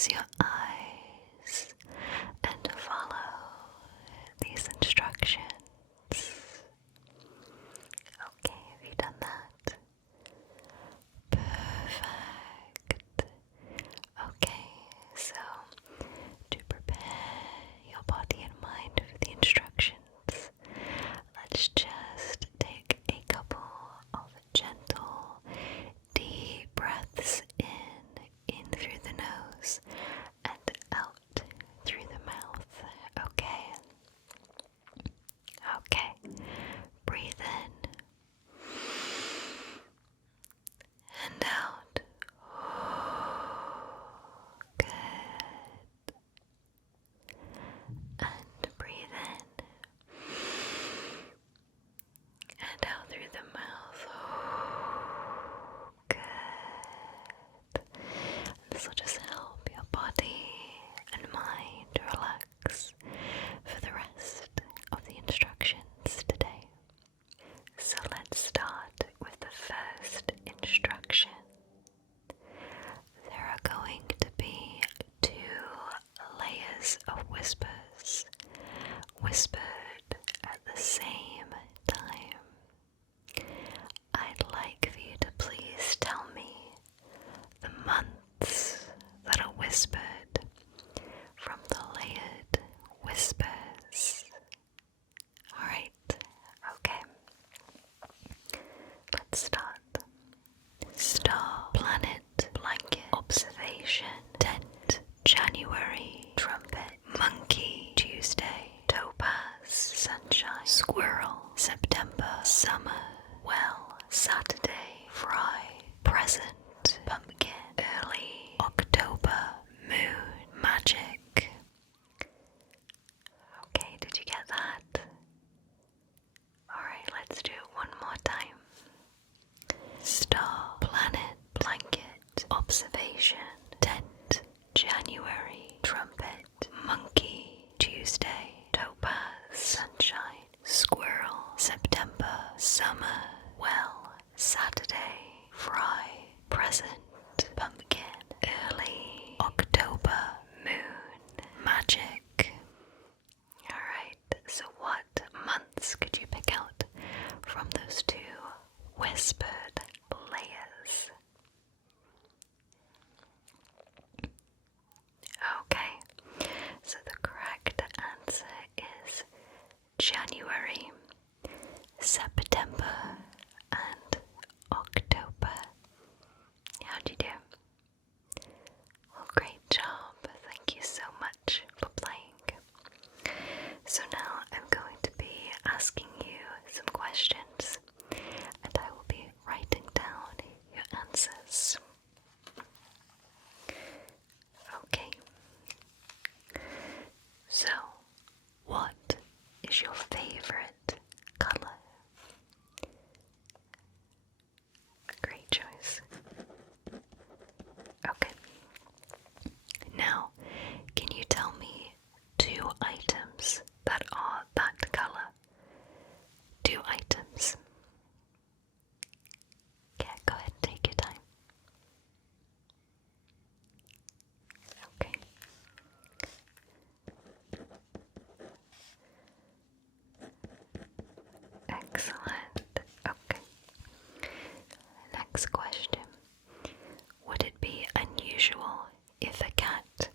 close your eyes and follow these instructions. Okay, have you done that? Perfect. Okay, so to prepare your body and mind for the instructions, let's just take a couple of gentle, deep breaths in through the nose and out through the mouth. Okay. Okay. Breathe in and out. Good. And breathe in and out through the mouth. Good. This will just help your body and mind relax for the rest of the instructions today. So let's start with the first instruction. There are going to be 2 layers of whispers, whispered at the same time. I'd like for you to please tell me the months that are whispered from the layered whispers. Alright, okay. Let's start. Star, planet, blanket, observation, tent, January, trumpet, monkey, Tuesday, topaz, sunshine, squirrel, September, summer, well, Saturday, fry, present, pumpkin, early, October, moon, magic. Okay, did you get that? Alright, let's do it one more time. Star, planet, blanket, observation, tent, January, trumpet, monkey, Tuesday, topaz, sunshine, squirrel, September, summer, well, Saturday, fry, present, pumpkin, early, October, moon, magic. Alright, so what months could you pick out from those 2 whispered layers? Okay, so the correct answer is January, September, and October. How'd you do? Well, great job. Thank you so much for playing. So now I'm going to be asking you some questions, and I will be writing down your answers. Okay. So, what is your favorite color? Great choice. Okay. Now, can you tell me 2 items that are that color? 2 items. Okay, go ahead and take your time. Okay. Excellent. Okay. Next question. Would it be unusual if a cat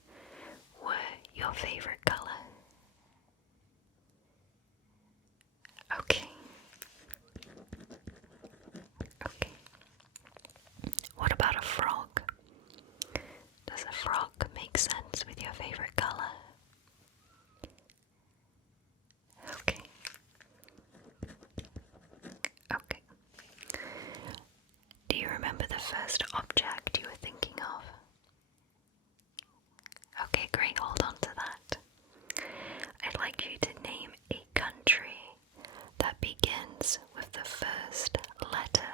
were your favorite color? Okay. Okay. What about a frog? Does a frog make sense with your favorite color? Okay. Okay. Do you remember the first object you were thinking of? Okay, great, hold on to that. I'd like you to name a country that begins with the first letter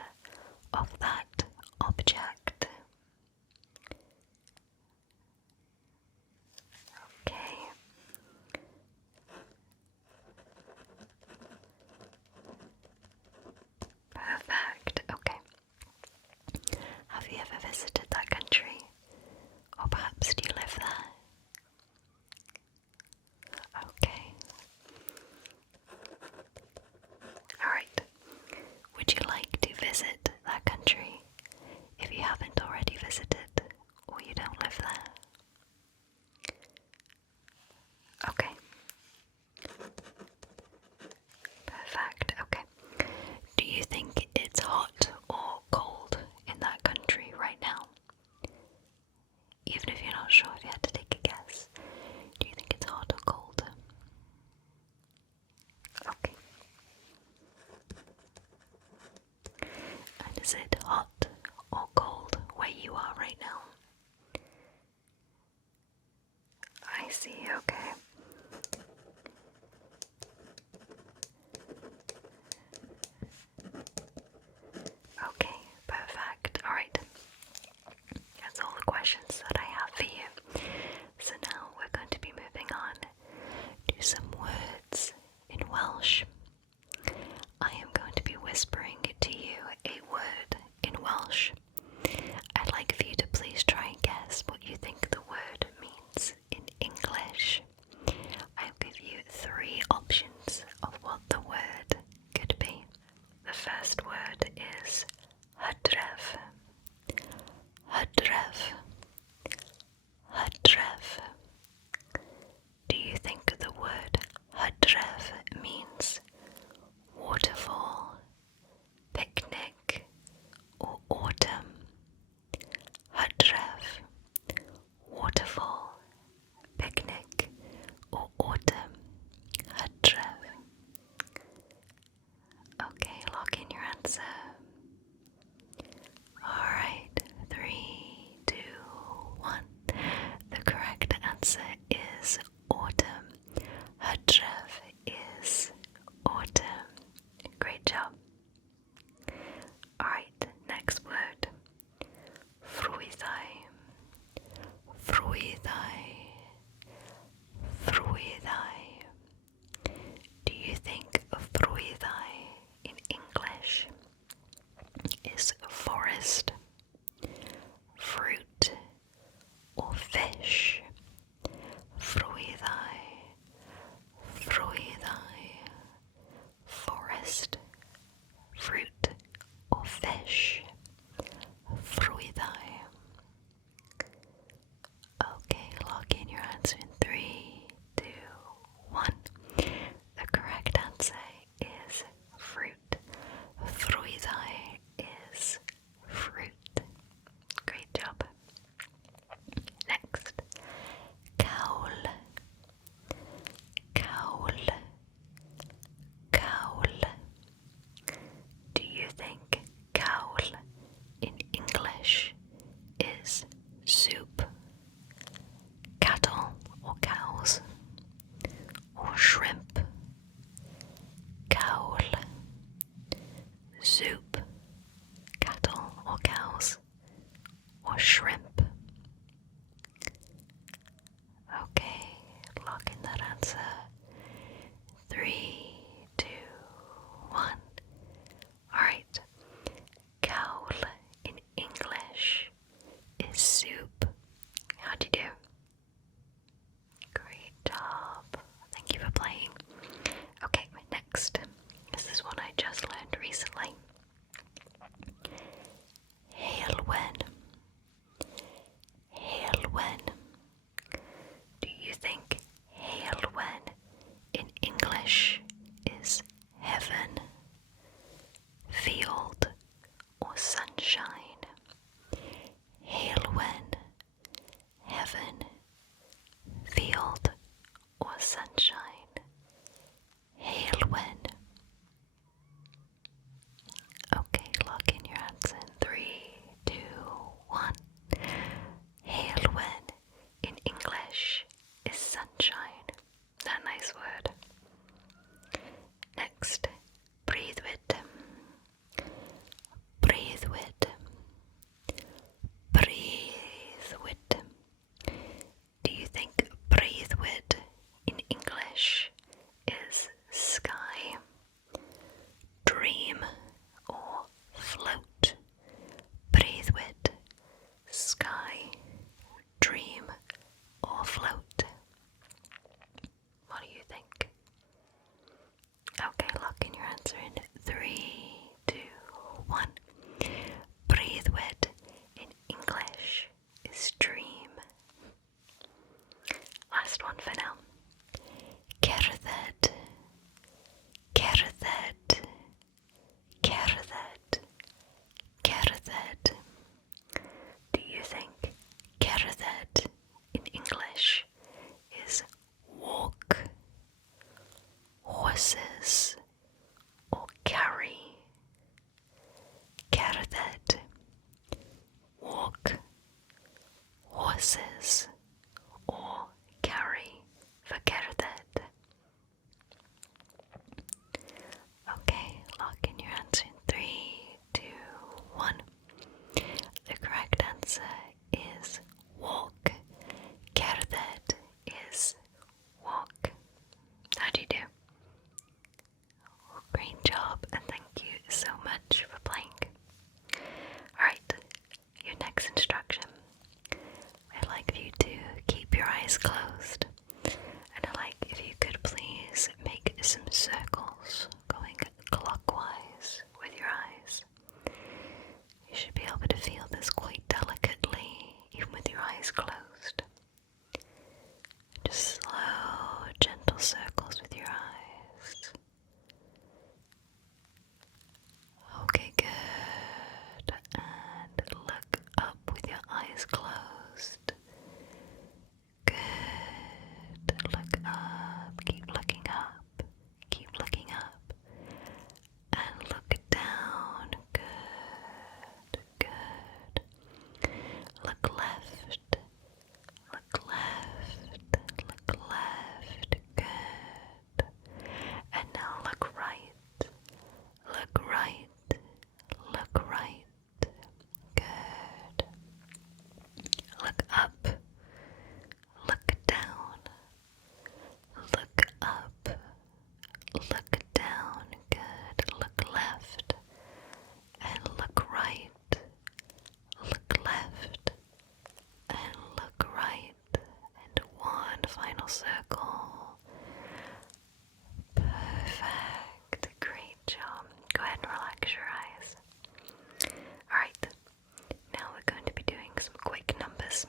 of that object. not sure if you had to take a guess. Do you think it's hot or cold? Okay. And is it hot or cold where you are right now? I see, okay. Okay, perfect. Alright. That's all the questions that I have for you. So now we're going to be moving on to some words in Welsh. I am going to be whispering to you a word in Welsh. I'd like for you to please try and guess what you think the word means in English. I'll give you 3 options of what the word could be. The first word is hydref. Hydref. Hydref. Do you think the word hydref means waterfall, picnic, or autumn? Hydref. Waterfall, picnic, or autumn? Hydref. Okay, lock in your answer. Alright, 3, 2, 1. The correct answer is autumn. Hydref is autumn. Great job. Alright, next word. Frwyddau. Frwyddau. Frwyddau. Do you think frwyddau in English is forest, fruit, or fish? Frwyddau. Frwyddau. Forest, fruit, or fish? Frwyddau. Okay, lock in your answer in 3, 2, 1. The correct answer is fruit. Frwyddau is fruit. Great job. Next, cawl. Cawl. Cawl. Do you think cawl in English is soup, cattle or cows, or shrimp? Cawl. Soup, cattle or cows, or shrimp? Okay, lock in that answer. 3, 2, 1. Alright. Cawl in English is soup. How'd you do? Great job. Thank you for playing. Okay, next. This is one I just learned recently. Heilwen. Heilwen. Do you think heilwen in English is heaven, field, or sunshine? Heilwen. Heaven, field, or sunshine? Heilwen. Okay, lock in your answer in 3, 2, 1. Heilwen in English is sunshine. That nice word. Next, breuddwyd. Breuddwyd. Breuddwyd. Do you think breuddwyd in English eyes closed. And I'd like if you could please make some circles going clockwise with your eyes. You should be able to feel this quite delicately, even with your eyes closed. Just slow, gentle circles with your eyes. Okay, good. And look up with your eyes closed. Good. Look up. Keep looking up. Keep looking up. And look down. Good. Good. Look left. Look left. Look left. Good. And now look right. Look right. Look right. Good. Look up. Look down. Look up. Look down. Good. Look left. And look right. Look left. And look right. And one final circle. Perfect. Great job. Go ahead and relax your eyes. Alright, now we're going to be doing some quick numbers.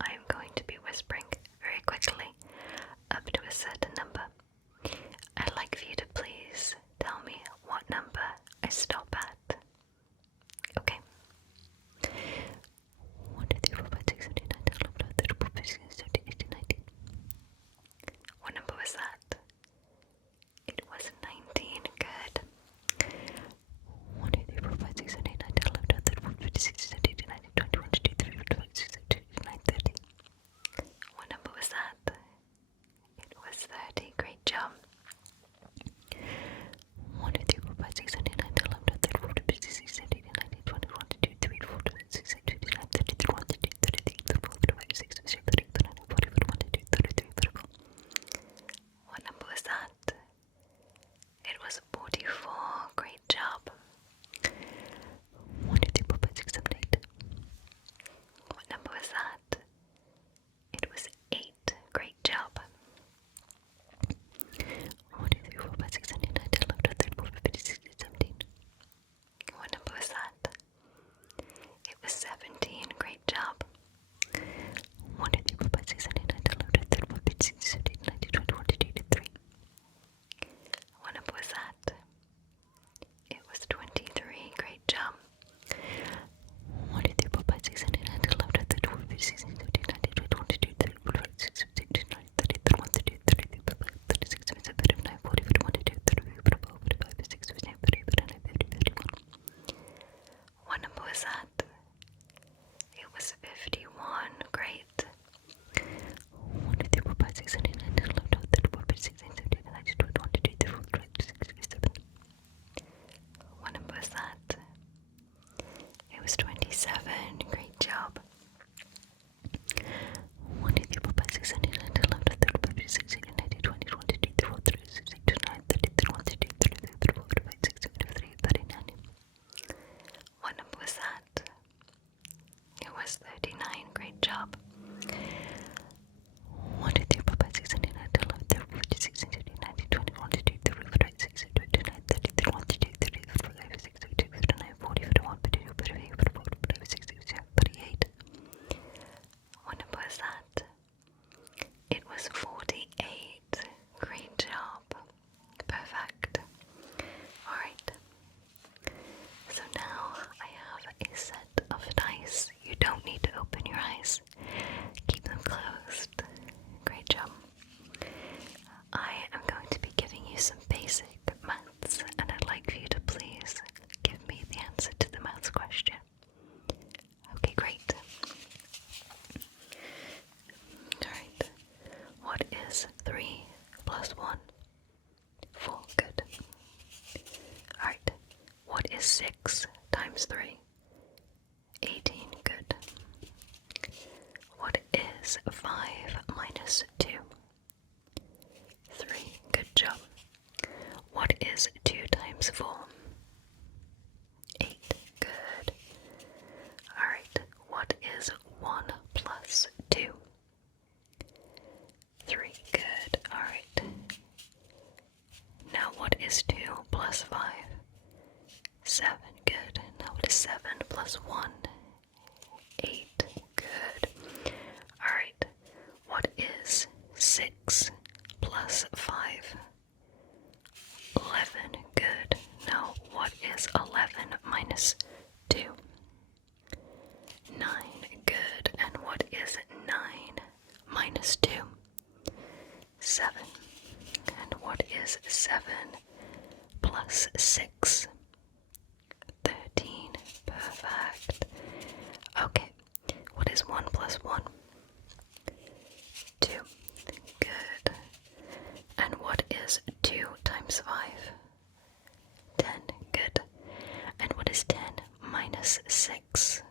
I am going to be whispering very quickly up to a certain number. I'd like for you to please tell me what number I stop at. Okay? 1, 2, 3, 4, 5, 6, 7, 8, 9, 10, 11, 12, 13, 14, 15, 16, 17, 18, 19. What number was that? It was 19. Good. 1, 2, 3, 4, 5, 6, 7, 8, 9, 10, 11, 12, 13, 14, 15, 16, 17, 18, 19, 20, 1, 2, 3, 4, 5, 6, 7, 8, 9, 30. What number was that? It was 30. Great job. 1, 2, 3, 4, 5, 6, 7, 8, 9, 10, 11, 12, 13, 14, 15, 16, 17, 18, 19, 20, 1, 2, 3, 4, 5, 6, 7, 8, 9, 30, 31, 32, 33, 34, 35, 36, 37, 38, 39, 40, 41, 42, 43, 44. What number was that? It was 44. Great job. 1, 2, 3, 4, 5, 6, 7, 8. What number was that? It was 8. Great job. 1, 2, 3, 4, 5, 6, 7, 8, 9, 10, 11, 12, 13, 14, 15, 16, 17. What number was that? It was 17. Great job. 1, 2, 3, 4, 5, 6, 7, 8, 9, 10, 11, 12, 13, 14, 15, 16, 17, 18, 19, 20, 21, 22, 23. What number was that? It was 23. Great job. 1, 2, 3, 4, 5, 6, 7, 8, 9, 10, 11, 12, 13, 14, 15, 16, 17, 18, 19, 20, 21, 22, 23, 24, 25, 26, 27, 28, 29, 30, 31, 32, 33, 35, 36, 37, 39, 40, 41, 42, 43, 44, 45, 46, 47, 48, 49, 50, 51. What number was that? It was 51. Great. 1, 2, 3, 4, 5, 6, 7, 8, 9, 10, 11, 12, 13, 14, 15, 16, 17, 18, 19, 20, 21, 22, 23, 24, 25, 26, 27. What number was that? It was 27. Great job. 1, 2, 3, 4, 5, 6, 7, 8, 9, 10, 11, 12, 13, 14, 15, 16, 18, 19, 20, 21, 22, 23, 24, 26, 27, 28, 29, 30, 31, 32, 33, 34, 35, 36, 37, 38, 39. What number was that? It was 39. Great job. 1, 2, 3, 4, 5, 6, 7, 8, 9, 10, 11, 12, 13, 14, 16, 17, 18, 19, 20, 21, 22, 23, 24, 26, 27, 28, 30, 31, 32, 33, 34, 35, 36, 37, 39, 40, 41, 42, 43, 44, 45, 46, 47, 48. What number was that? It was 48. Great job. Perfect. Alright. So now I have a set of dice. You don't need to open your eyes. Keep them closed. Great job. I am going to be giving you some basic maths, and I'd like for you to please give me the answer to the maths question. Okay, great. Alright. What is 3 plus 1? 4. Good. Alright. What is 6 times 3? 18. Good. What is 5 minus 2? 3. Good job. What is 2 times 4? 8. Good. Alright. What is 1 plus 2? 1 plus 1? 2. Good. And what is 2 times 5? 10. Good. And what is 10 minus 6?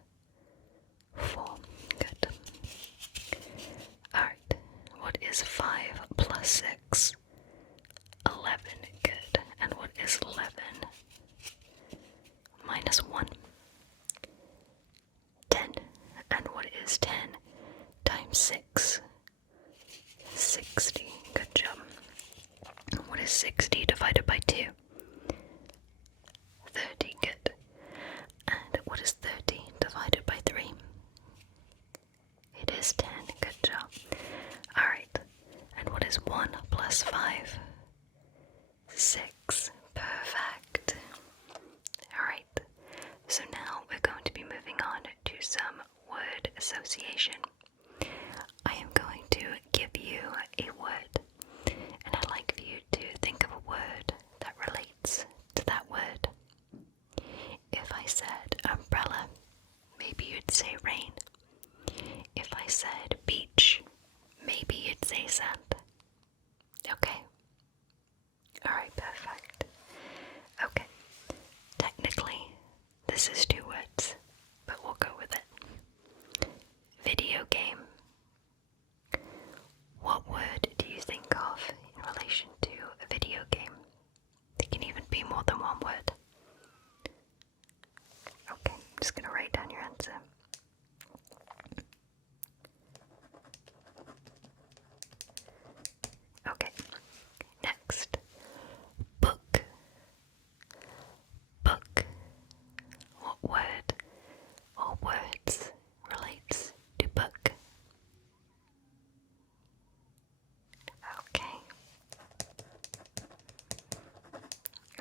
4. Good. Alright. What is 5 plus 6? 11. Good. And what is 11 minus 1? 10. And what is 10 times 6? 60. Good job. What is 60 divided by 2? 30. Good. And what is 30 divided by 3? It is 10. Good job. Alright. And what is 1 plus 5? 6. Perfect. Alright. So now we're going to be moving on to some word association. I am going to give you a word, and I'd like for you to think of a word that relates to that word. If I said umbrella, maybe you'd say rain. If I said beach, maybe you'd say sand. Okay? Alright, perfect. Okay. Technically, this is 2 words, but we'll go with it. Video game. What word do you think of in relation to a video game? It can even be more than 1 word. Okay, I'm just going to write down your answer. Okay, next. Book. Book. What word or words relates to book? Okay.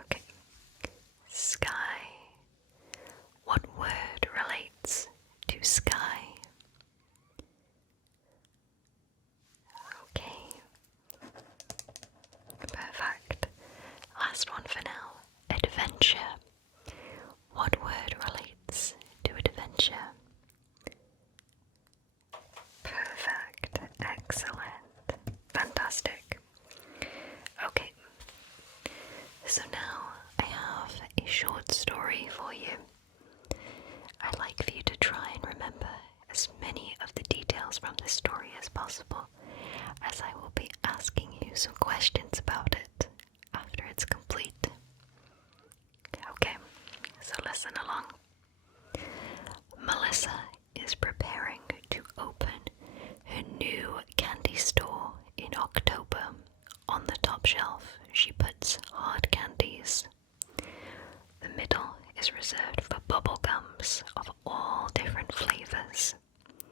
Okay. Sky. What word relates to sky? Okay. Perfect. Last one for now. Adventure. What word relates to adventure? Perfect. Excellent. Fantastic. Okay. So now I have a short story for you. I'd like for you to try and remember as many of the details from this story as possible, as I will be asking you some questions about it after it's complete. Okay, so listen along. Melissa is preparing to open her new candy store in October. On the top shelf, she puts hard candies. The middle is reserved for bubble gums of all different flavors.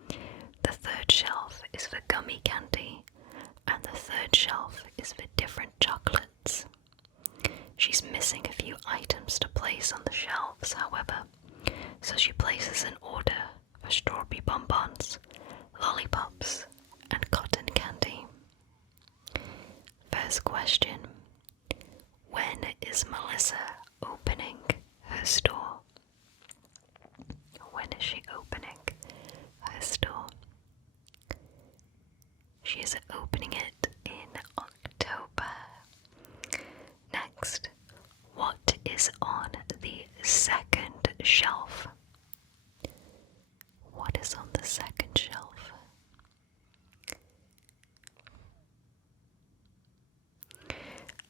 The third shelf is for gummy candy, and the third shelf is for different chocolates. She's missing a few items to place on the shelves, however, so she places an order for strawberry bonbons, lollipops, and cotton candy. First question: when is Melissa opening her store? When is she opening her store? She is opening it in October. Next, what is on the second shelf? What is on the second shelf?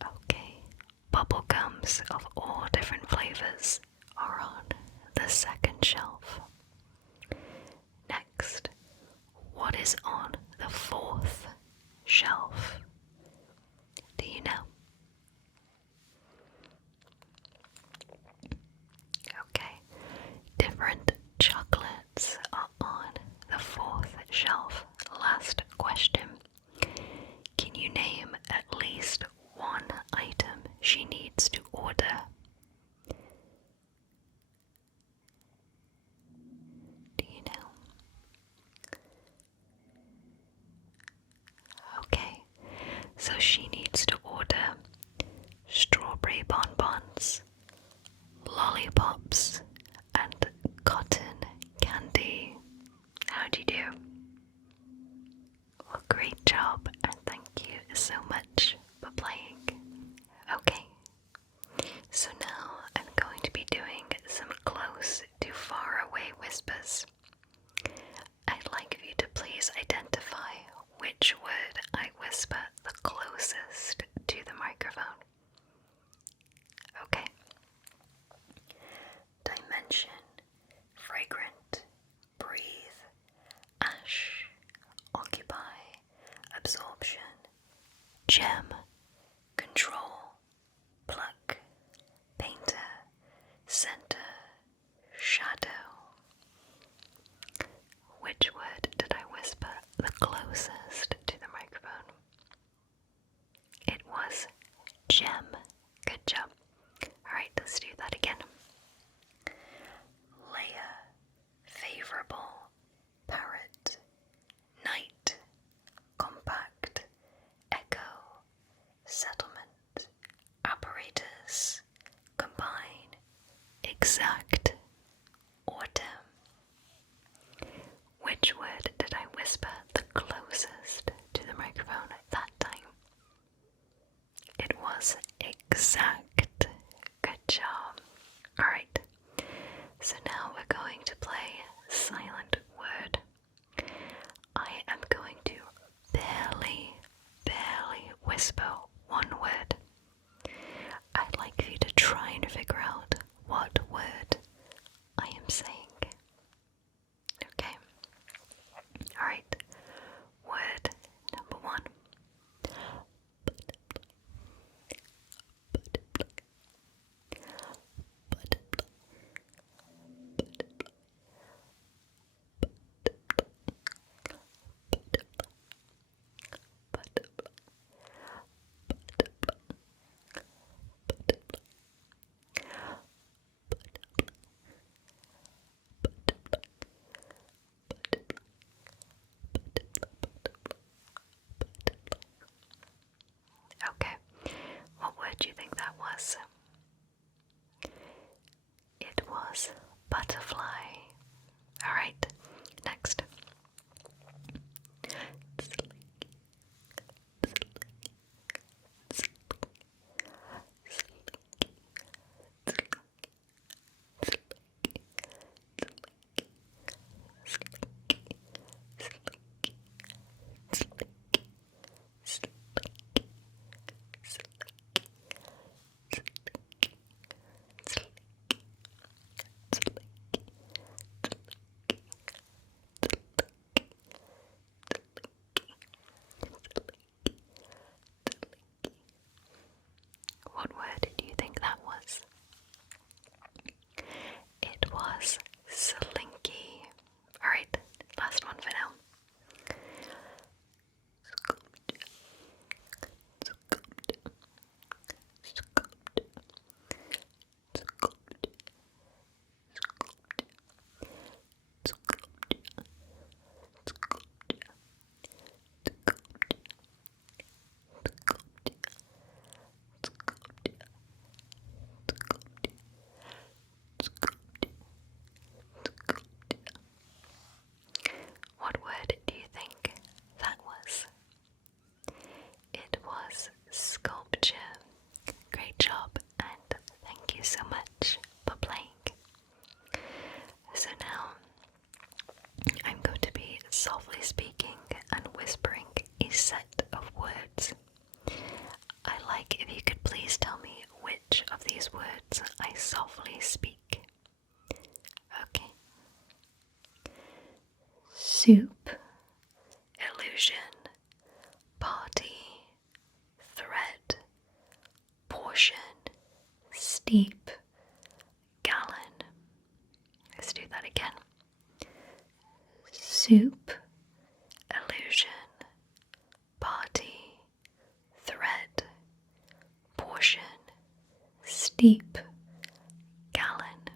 Okay, bubble gums of all different flavors are on the second shelf. Next, what is on the fourth shelf? Do you know? Okay, different chocolates are on the fourth shelf. Last question. Can you name at least one item she needs to order? Do you know? Okay, softly speaking and whispering a set of words. I like if you could please tell me which of these words I softly speak. Okay. Soup, illusion, party, thread, portion, steep, gallon. Let's do that again. Soup, illusion, party, thread, portion, steep, gallon.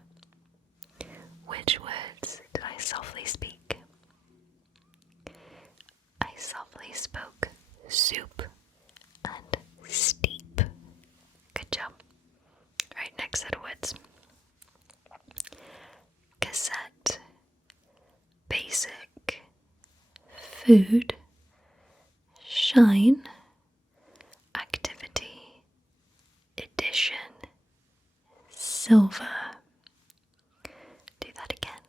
Which words did I softly speak? I softly spoke soup and steep. Good job. Alright, next set of words. Cassette, basic, food, shine, activity, edition, silver. Do that again.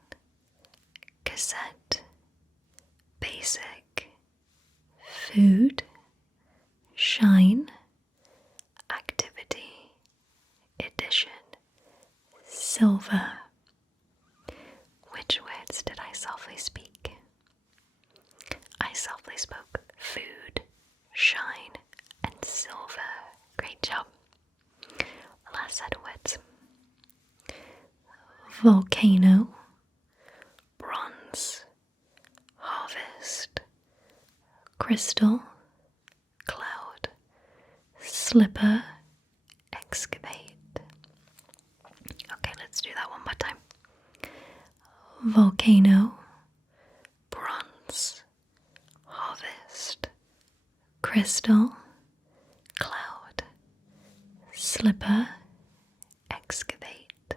Cassette, basic, food, shine, activity, edition, silver. Which words did I softly speak? I softly spoke food, shine, and silver. Great job. Last set of words. Volcano, bronze, harvest, crystal, cloud, slipper, excavate. Okay, let's do that one more time. Volcano, bronze, harvest, crystal, cloud, slipper, excavate.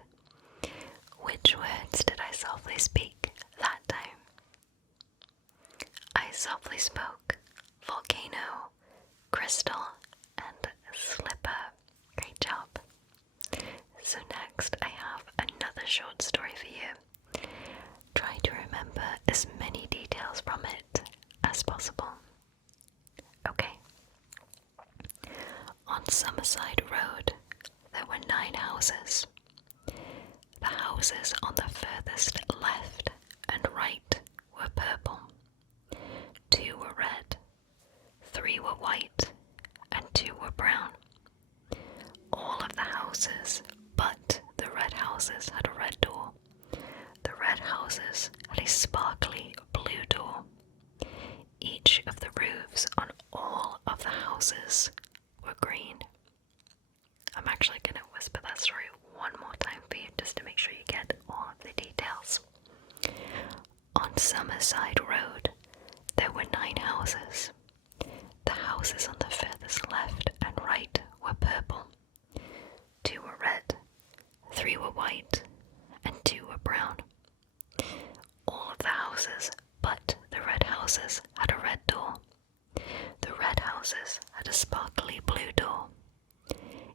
Which words did I softly speak that time? I softly spoke volcano, crystal, and slipper. Great job. So next I have another short story for you. Try to remember as many details from it as possible. Okay. On Summerside Road, there were 9 houses. The houses on the furthest left and right were purple. 2 were red, 3 were white, and 2 were brown. All of the houses but the red houses had a red door. The red houses had a sparkly blue door. Each of the roofs on all of the houses were green. I'm actually going to whisper that story one more time for you just to make sure you get all of the details. On Summerside Road, there were 9 houses. The houses on the furthest left and right were purple. 2 were red, 3 were white, and 2 were brown. All of the houses but the red houses had a red door. The red houses had a sparkly blue door.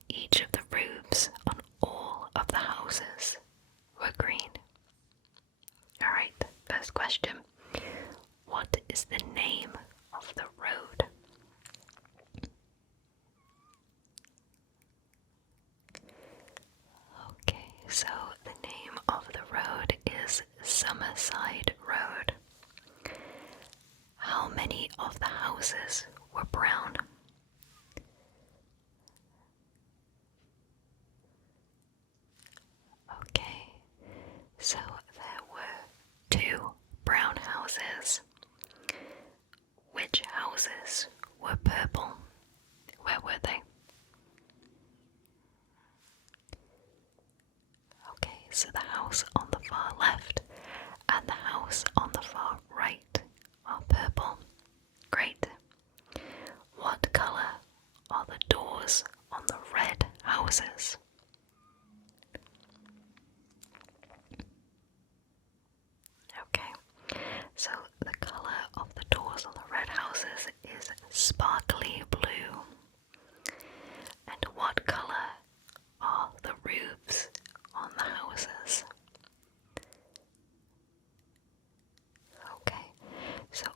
Each of the roofs on all of the houses were green. Alright, first question. What is the name of the road? Okay, so the name of the road is Summerside Road. How many of the houses were brown? Okay, so there were 2 brown houses. Which houses were purple? Where were they? Okay, so the house on the far left and the house on the far right are purple. Great. What colour are the doors on the red houses? Okay, so the colour of the doors on the red houses is sparkly blue. And what colour are the roofs on the houses? Okay, so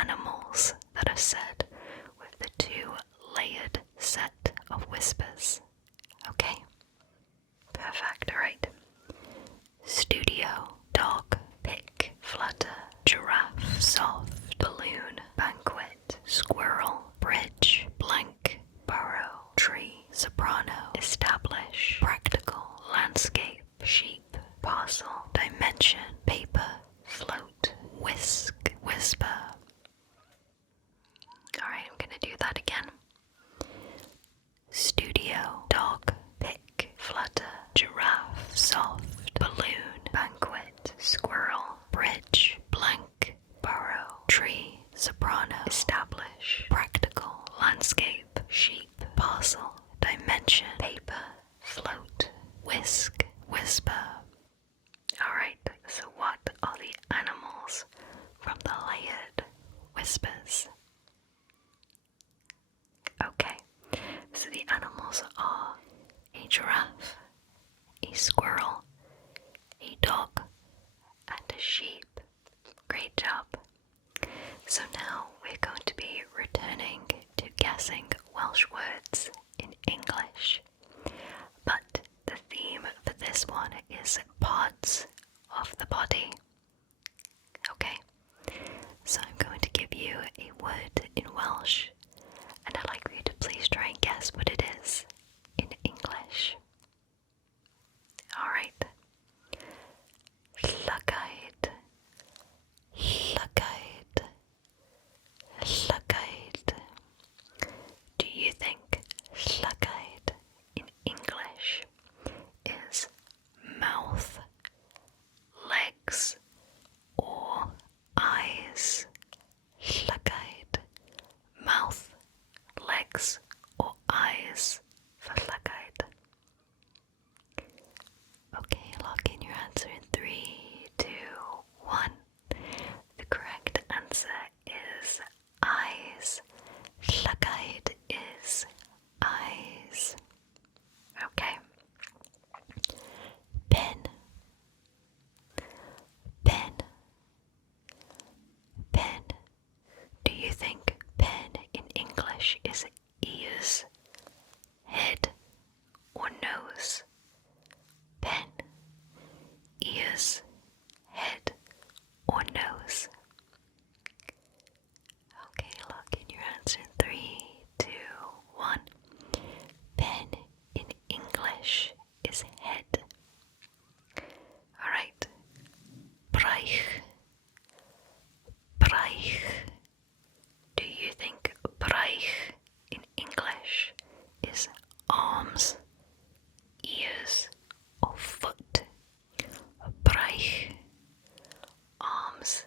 animals that are said with the two-layered set of whispers. Okay? Perfect, alright. Studio, dog, pick, flutter, giraffe, soft, balloon, banquet, squirrel, bridge, blank, burrow, tree, soprano, establish, practical, landscape, sheep, parcel, dimension, paper, float, whisk, whisper. Alright, I'm gonna do that again. Studio, dog, pick, flutter, giraffe, soft, balloon, banquet, squirrel, bridge, blank, burrow, tree, soprano, establish, practical, landscape, sheep, parcel, dimension, paper, float, whisk, whisper. Alright, so what are the animals from the layered whispers? Okay, so the animals are a giraffe, a squirrel, a dog, and a sheep. Great job. So now we're going to be returning to guessing Welsh words in English. But the theme for this one is parts of the body. Okay, so I'm going to give you a word in Welsh, and I'd like for you to please try and guess what it is in English. Alright. Llygaid. Llygaid. Llygaid. Do you think llygaid in English is mouth, legs, or eyes? Llygaid. Mouth, legs, or eyes for llygaid? Okay, lock in your answer in 3, 2, 1. The correct answer is eyes. Llygaid is eyes. Okay. Pen. Pen. Pen. Do you think pen in English is ears, head, or nose? Pen, ears, head, or nose? Okay, lock in your answer in 3, 2, 1. Pen in English is head. Alright. Braich. Braich. Do you think braich in English is arms, ears, or foot? Braich. Arms,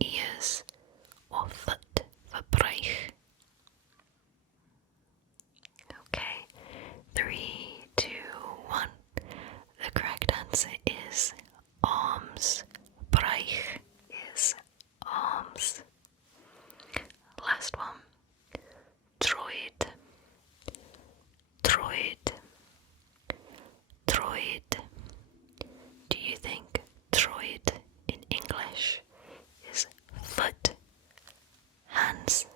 ears, or foot for braich? Okay, 3, 2, 1. The correct answer is arms. Braich is arms. Last one. Droid. Droid. Droid. Do you think droid in English is foot, hands,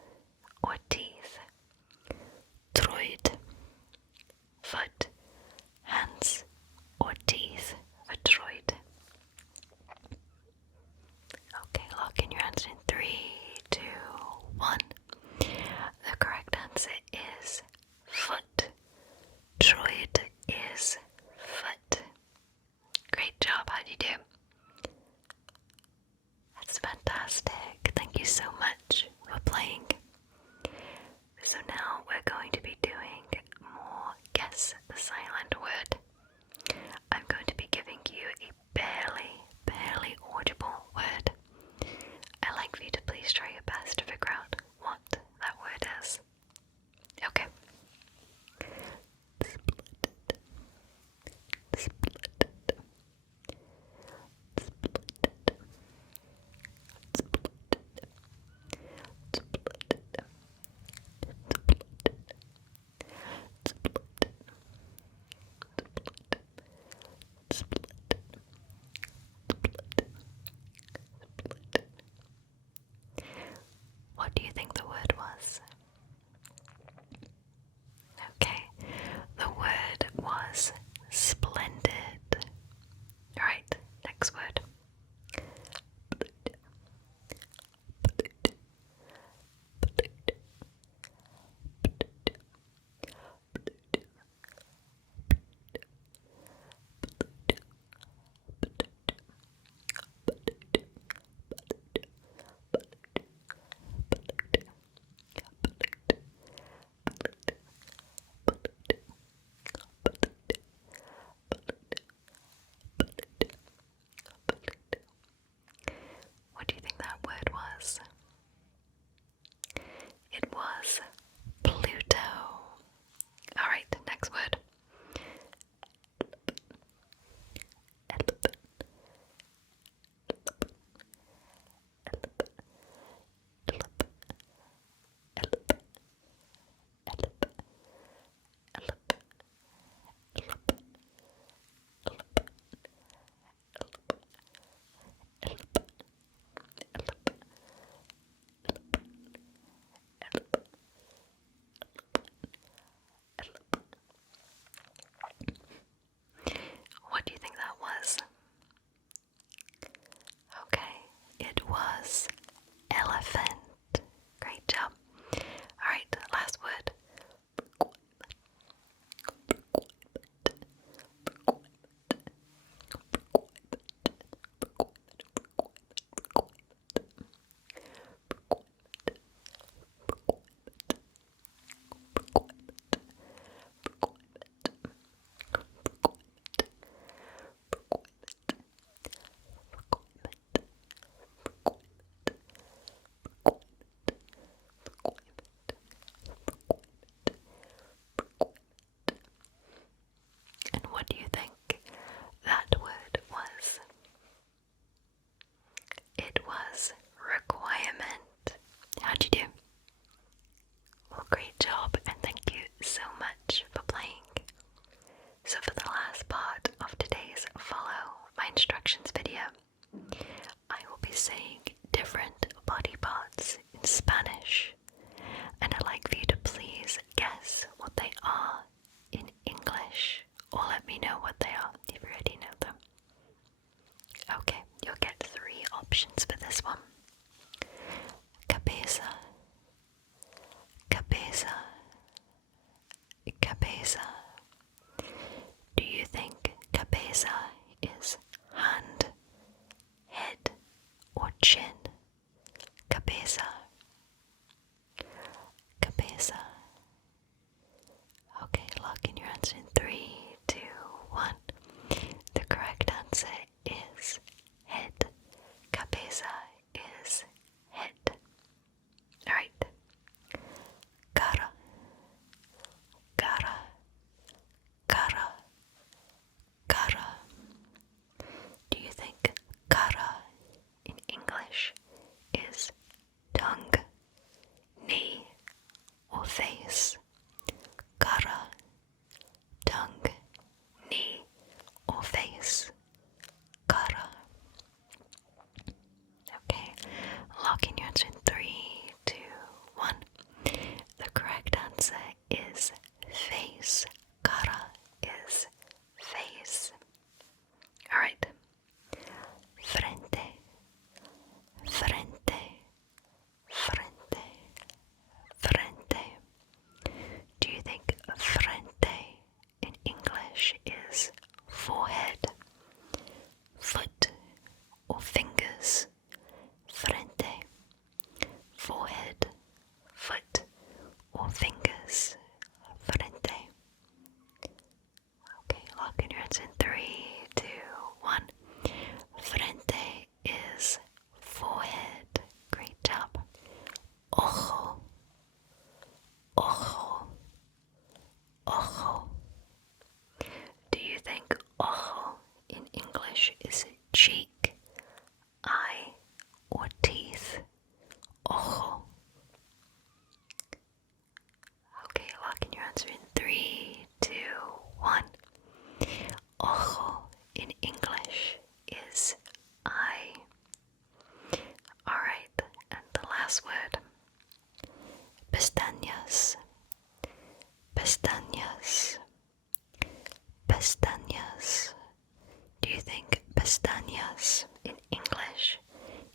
or teeth? Droid. Foot, hands, or teeth for options for this one. Cabeza, cabeza, cabeza. Do you think cabeza is hand, head, or chin? Cabeza, cabeza. Okay, lock in your answer in 3, 2, 1. The correct answer is head. Cabeza is head. Alright. Cara, cara, cara, cara. Do you think cara in English is tongue, knee, or face? Cara, tongue, knee, or face? Cara. Okay, lock in your answer in 3, 2, 1. The correct answer is face. Cara is face. Alright. Frente, frente, frente, frente. Do you think frente in English is forehead, foot, or fingers? Frente, forehead, foot, or fingers? Frente. Okay, lock in your answer in 3, 2, 1. Frente is forehead. Great job. Ojo, ojo, ojo. Do you think ojo in English is cheek, eye, or teeth? Ojo. Okay, lock in your answer in 3, 2, 1. Ojo in English is eye. Alright, and the last word. Pestañas, pestañas, pestañas. Do you think pestañas in English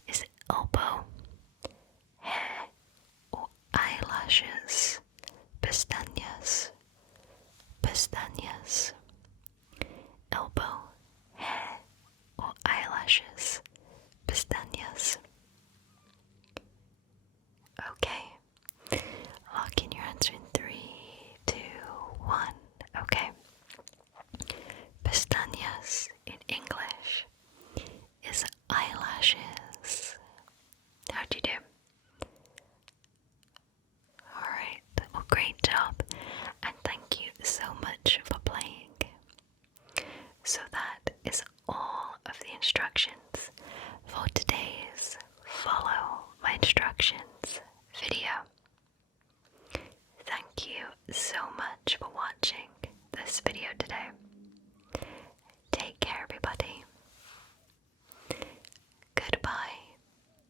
is elbow, hair, or eyelashes? Pestañas, pestañas. Elbow, hair, or eyelashes? Pestañas. Okay. Lock in your answer in 3, 2, 1. Okay. Pestañas in English is eyelashes. How'd you do? Alright, well, great job, and thank you so much for playing. So that is all of the instructions for today's Follow My Instructions video. Thank you so